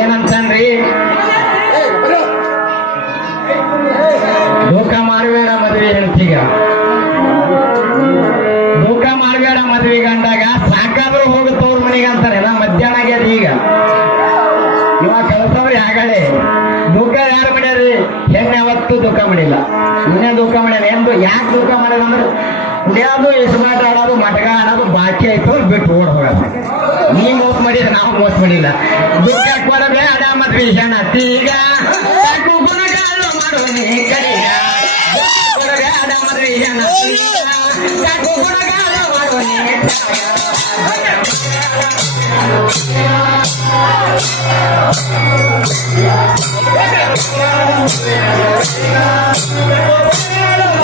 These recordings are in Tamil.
ಏನಂತನ್ರಿ ಧೋಕ ಮಾಡಬೇಡ ಮದುವೆ ಹೇಳ್ತೀಗ ಧೋಕ ಮಾಡಬೇಡ ಮದುವೆ ಗಂಡಾಗ ಸಾಕಾದ್ರೂ ಹೋಗುತ್ತವ್ರ ಮನೆಗೆ ಅಂತಾನೆ ನಾ ಮಧ್ಯಾಹ್ನ ಆಗ್ಯದ ಈಗ ಇವಾಗ ಕಳ್ಸವ್ರಿ ಆಗಲೇ ದುಃಖ ಯಾರು ಮಾಡ್ಯಾರಿ ಹೆಣ್ಣೆ ಯಾವತ್ತೂ ದುಃಖ ಮಾಡಿಲ್ಲ ಸುಮ್ಮನೆ ದುಃಖ ಮಾಡ್ಯಾರ ಎಂದು ಯಾಕೆ ದುಃಖ ಮಾಡ್ಯಾರ ನ್ಯಾದು ಇಸ್ಮಾಟ್ ಆಡೋದು ಮಟಗ ಆಡೋದು ಬಾಕಿ ಆಯ್ತು ಬಿಟ್ಟು ಓಡ್ ಹೋಗೋದು ನೀ ಮೋಸ ಮಾಡಿದ್ರೆ ನಾವು ಮೋಸ ಮಾಡಿಲ್ಲ ದುಃಖ ಕೊಡಬೇ ಅಡ ಮತ್ತೆ ವಿಷಣ ತೀಗ Yeah.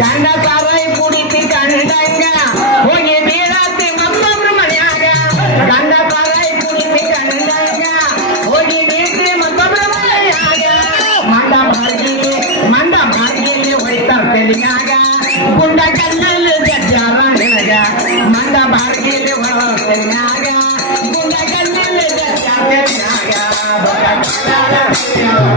கண்டக்காவை குடித்து கண்டங்க உங்க நீராத்து மத்தொரு மணியாக கண்டக்காவை குடித்து கண்டங்க உங்க நீத்து மத்தொரு மணியாக மண்டம் மண்டம் ஒய்த்தார் பெரியா Yeah.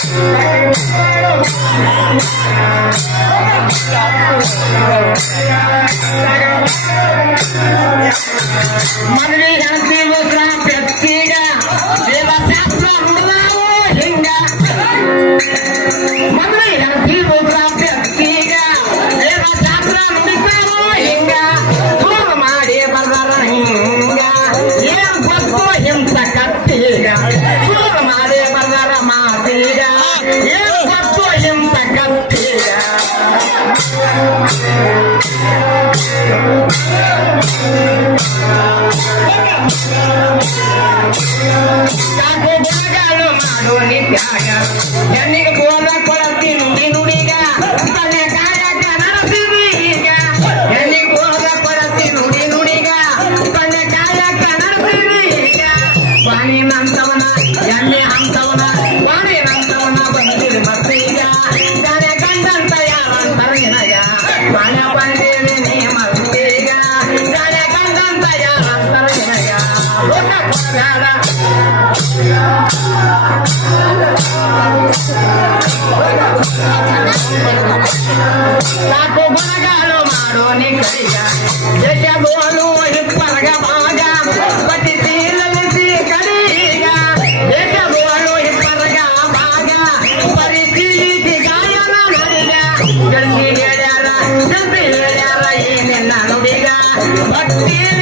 मनरेगा सेवक व्यक्ति என்னைக்கு போல குளத்தி நுடி நுடிக ಎಣ್ಣೆ ಹಂತವನ Yeah.